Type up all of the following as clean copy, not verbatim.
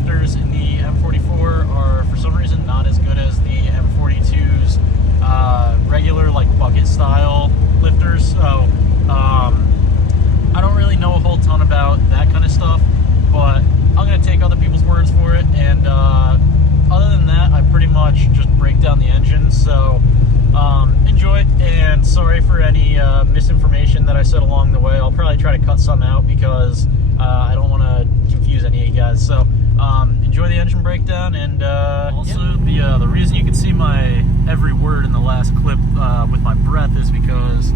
lifters in the M44 are for some reason not as good as the M42's regular like bucket style lifters. So I don't really know a whole ton about that kind of stuff, but I'm gonna take other people's words for it. And other than that, I pretty much just break down the engine. So enjoy, and sorry for any misinformation that I said along the way. I'll probably try to cut some out because I don't want to confuse any of you guys. So enjoy the engine breakdown. And also the reason you can see my every word in the last clip with my breath is because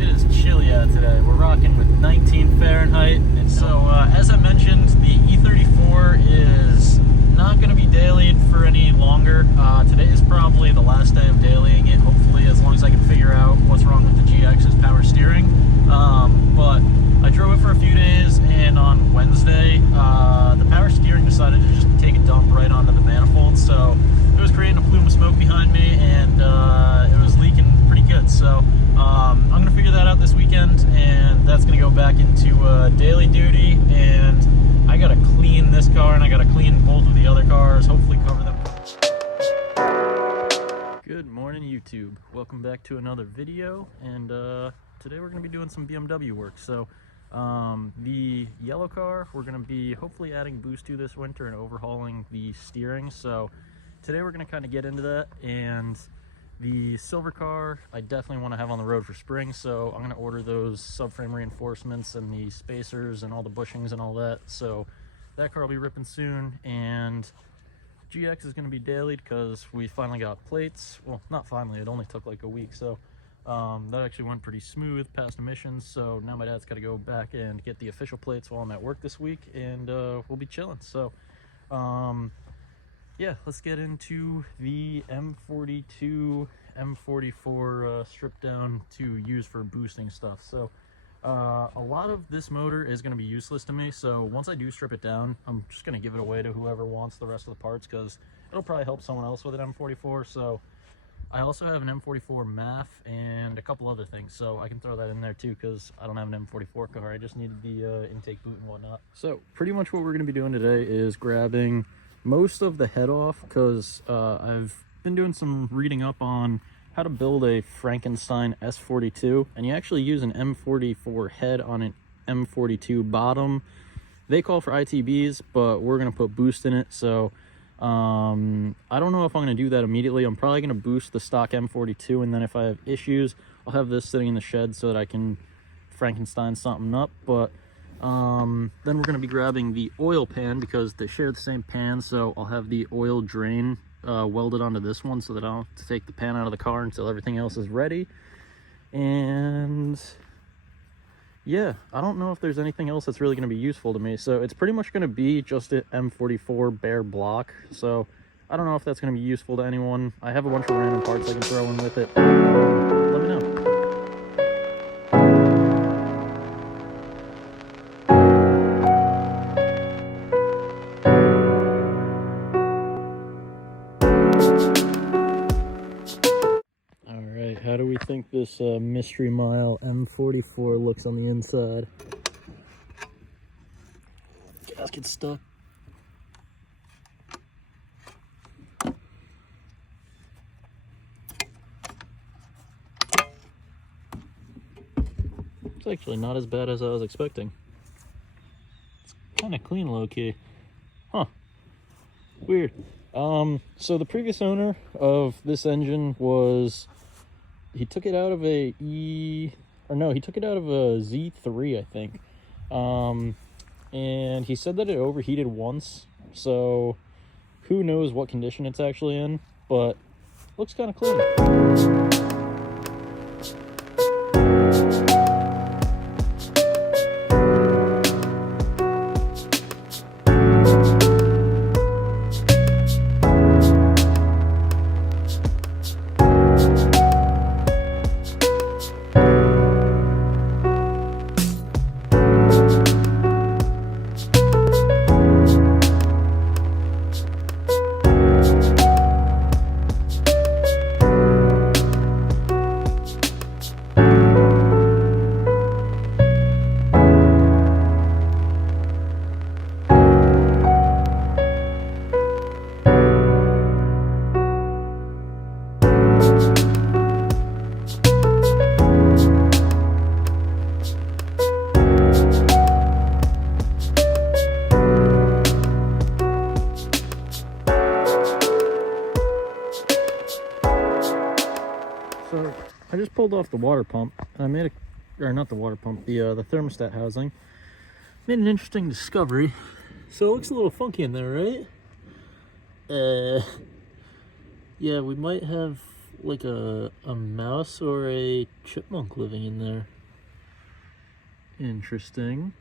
it is chilly out today. We're rocking with 19 Fahrenheit. And so as I mentioned, the E34 is not going to be dailied for any longer. Today is probably the last day of dailying it, hopefully, as long as I can figure out what's wrong with the GX's power steering. But I drove it for a few days, and on Wednesday, the power steering decided to just take a dump right onto the manifold. So it was creating a plume of smoke behind me, and it was leaking pretty good. So I'm going to figure that out this weekend, and that's going to go back into daily duty. And I gotta clean this car, and I gotta clean both of the other cars, hopefully cover them. Good morning, YouTube. Welcome back to another video, and today we're gonna be doing some BMW work. So the yellow car, we're gonna be hopefully adding boost to this winter and overhauling the steering. So today we're gonna kind of get into that. And the silver car, I definitely want to have on the road for spring, so I'm going to order those subframe reinforcements and the spacers and all the bushings and all that. So that car will be ripping soon, and GX is going to be dailied because we finally got plates. Well, not finally, it only took like a week, so that actually went pretty smooth, passed emissions. So now my dad's got to go back and get the official plates while I'm at work this week, and we'll be chilling. So yeah, let's get into the M42, M44 strip down to use for boosting stuff. So a lot of this motor is going to be useless to me. So once I do strip it down, I'm just going to give it away to whoever wants the rest of the parts, because it'll probably help someone else with an M44. So I also have an M44 MAF and a couple other things, so I can throw that in there too, because I don't have an M44 car. I just needed the intake boot and whatnot. So pretty much what we're going to be doing today is grabbing most of the head off, because I've been doing some reading up on how to build a Frankenstein S42, and you actually use an M44 head on an M42 bottom. They call for ITBs, but we're going to put boost in it. So I don't know if I'm going to do that immediately. I'm probably going to boost the stock M42, and then if I have issues, I'll have this sitting in the shed so that I can Frankenstein something up. But then we're going to be grabbing the oil pan, because they share the same pan, so I'll have the oil drain welded onto this one so that I don't have to take the pan out of the car until everything else is ready. And yeah, I don't know if there's anything else that's really going to be useful to me, so it's pretty much going to be just an M44 bare block. So I don't know if that's going to be useful to anyone. I have a bunch of random parts I can throw in with it. Let me know. How do we think this Mystery Mile M44 looks on the inside? Gasket's stuck. It's actually not as bad as I was expecting. It's kind of clean, low-key. Huh. Weird. So the previous owner of this engine was... he took it out of a he took it out of a Z3, I think. And he said that it overheated once, so who knows what condition it's actually in, but looks kind of clean. I just pulled off the water pump. I made or not the water pump, the thermostat housing. Made an interesting discovery. So it looks a little funky in there, right? Yeah, we might have like a mouse or a chipmunk living in there. Interesting.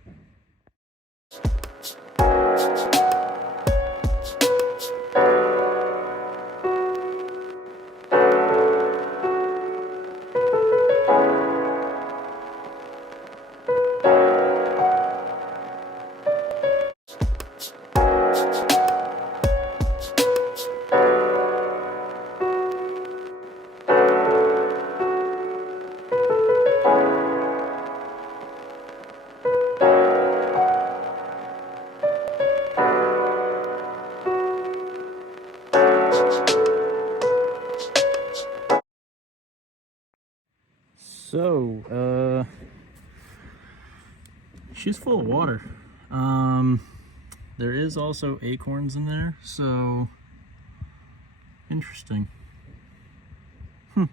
So, she's full of water. There is also acorns in there, so interesting. I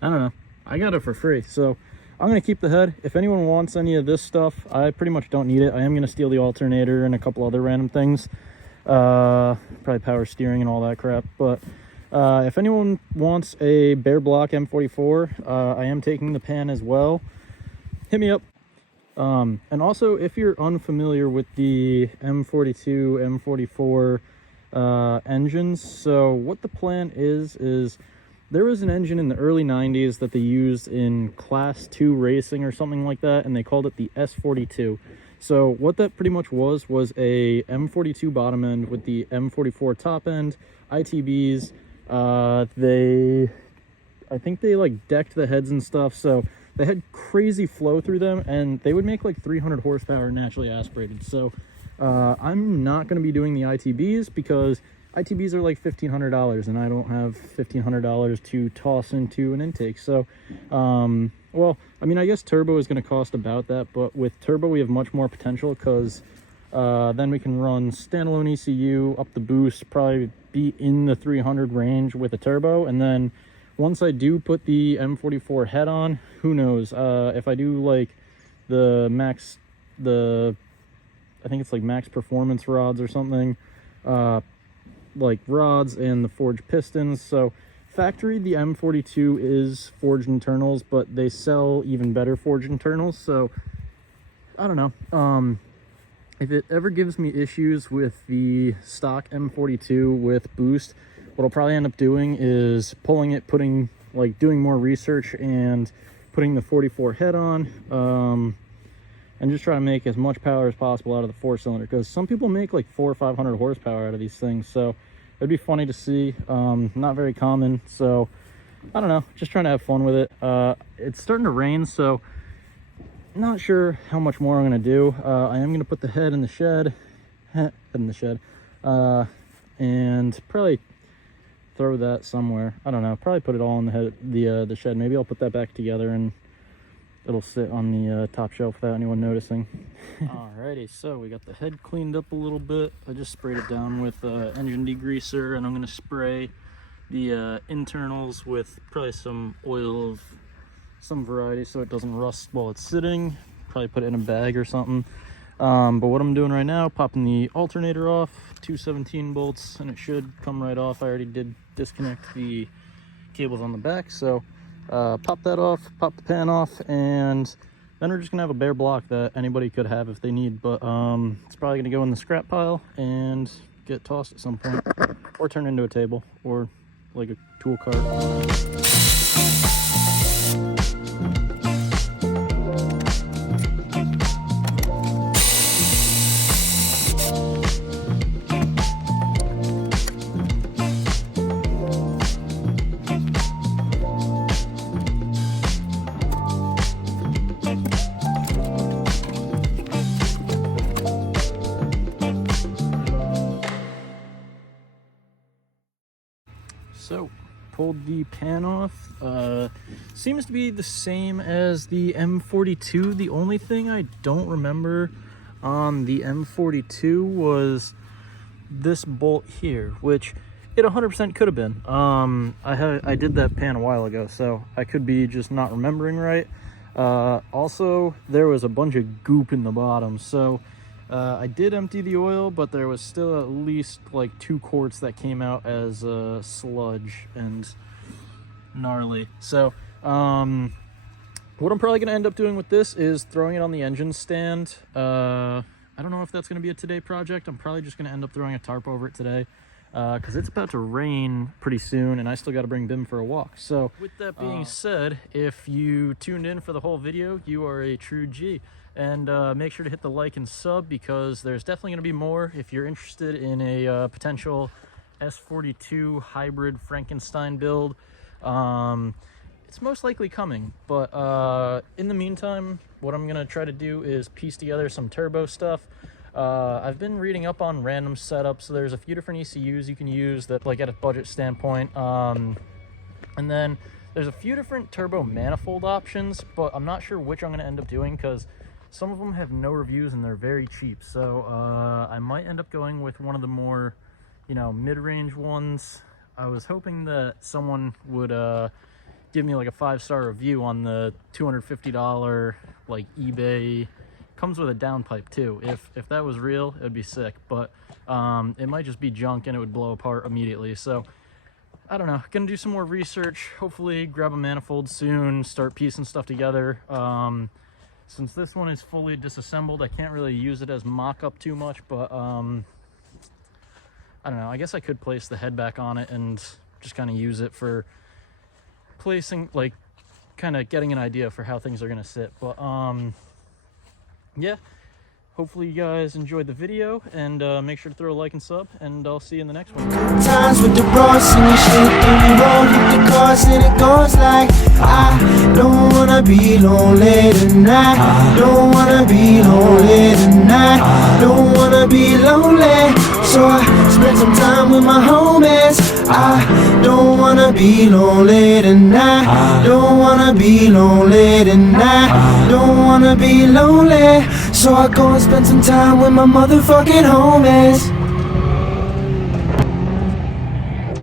don't know. I got it for free, so I'm gonna keep the head. If anyone wants any of this stuff, I pretty much don't need it. I am gonna steal the alternator and a couple other random things. Probably power steering and all that crap, but if anyone wants a bare block M44, I am taking the pan as well. Hit me up. And also, if you're unfamiliar with the M42, M44 engines, so what the plan is there was an engine in the early 90s that they used in Class 2 racing or something like that, and they called it the S42. So what that pretty much was a M42 bottom end with the M44 top end, ITBs. I think they like decked the heads and stuff, so they had crazy flow through them, and they would make like 300 horsepower naturally aspirated. So I'm not going to be doing the ITBs because ITBs are like $1,500, and I don't have $1,500 to toss into an intake. So well, I mean, I guess turbo is going to cost about that, but with turbo we have much more potential because then we can run standalone ECU up the boost, probably be in the 300 range with a turbo. And then once I do put the M44 head on, who knows, if I do like the max, I think it's like max performance rods or something, like rods and the forged pistons. So factory, the M42 is forged internals, but they sell even better forged internals. So I don't know. If it ever gives me issues with the stock M42 with boost, what I'll probably end up doing is pulling it, doing more research and putting the 44 head on, and just try to make as much power as possible out of the 4-cylinder, because some people make like 400 or 500 horsepower out of these things. So it'd be funny to see. Not very common. So I don't know, just trying to have fun with it. It's starting to rain, so not sure how much more I'm going to do. I am going to put the head in the shed, and probably throw that somewhere. I don't know, probably put it all in the shed. Maybe I'll put that back together and it'll sit on the top shelf without anyone noticing. Alrighty, so we got the head cleaned up a little bit. I just sprayed it down with engine degreaser, and I'm going to spray the internals with probably some oil of some variety so it doesn't rust while it's sitting. Probably put it in a bag or something. But what I'm doing right now, popping the alternator off, 217 bolts, and it should come right off. I already did disconnect the cables on the back, so pop that off, pop the pan off, and then we're just gonna have a bare block that anybody could have if they need. But it's probably gonna go in the scrap pile and get tossed at some point, or turn into a table, or like a tool cart. So, pulled the pan off. Seems to be the same as the M42. The only thing I don't remember on the M42 was this bolt here, which it 100% could have been. I did that pan a while ago, so I could be just not remembering right. Also, there was a bunch of goop in the bottom, so I did empty the oil, but there was still at least like 2 quarts that came out as sludge and gnarly. So what I'm probably going to end up doing with this is throwing it on the engine stand. I don't know if that's going to be a today project. I'm probably just going to end up throwing a tarp over it today, because it's about to rain pretty soon and I still got to bring Bim for a walk. So with that being said, if you tuned in for the whole video, you are a true G. And make sure to hit the like and sub, because there's definitely going to be more. If you're interested in a potential S42 hybrid Frankenstein build, it's most likely coming. But in the meantime, what I'm going to try to do is piece together some turbo stuff. I've been reading up on random setups, so there's a few different ECUs you can use that, like, at a budget standpoint. And then there's a few different turbo manifold options, but I'm not sure which I'm going to end up doing, because some of them have no reviews and they're very cheap. So I might end up going with one of the more, you know, mid-range ones. I was hoping that someone would give me like a 5-star review on the $250 like eBay. Comes with a downpipe too. If that was real, it would be sick, but it might just be junk and it would blow apart immediately. So I don't know, gonna do some more research, hopefully grab a manifold soon, start piecing stuff together. Since this one is fully disassembled, I can't really use it as mock-up too much, but I don't know, I guess I could place the head back on it and just kind of use it for placing, like, kind of getting an idea for how things are gonna sit. But yeah, hopefully you guys enjoyed the video, and make sure to throw a like and sub, and I'll see you in the next one. Times with the bros and the shit, and we roll with the cars, and it goes like, I don't wanna be lonely tonight. I don't wanna be lonely tonight. I don't wanna be lonely, so I spend some time with my homies. I don't wanna be lonely tonight. I don't wanna be lonely tonight. I don't wanna be lonely, so I go and spend some time with my motherfucking homies.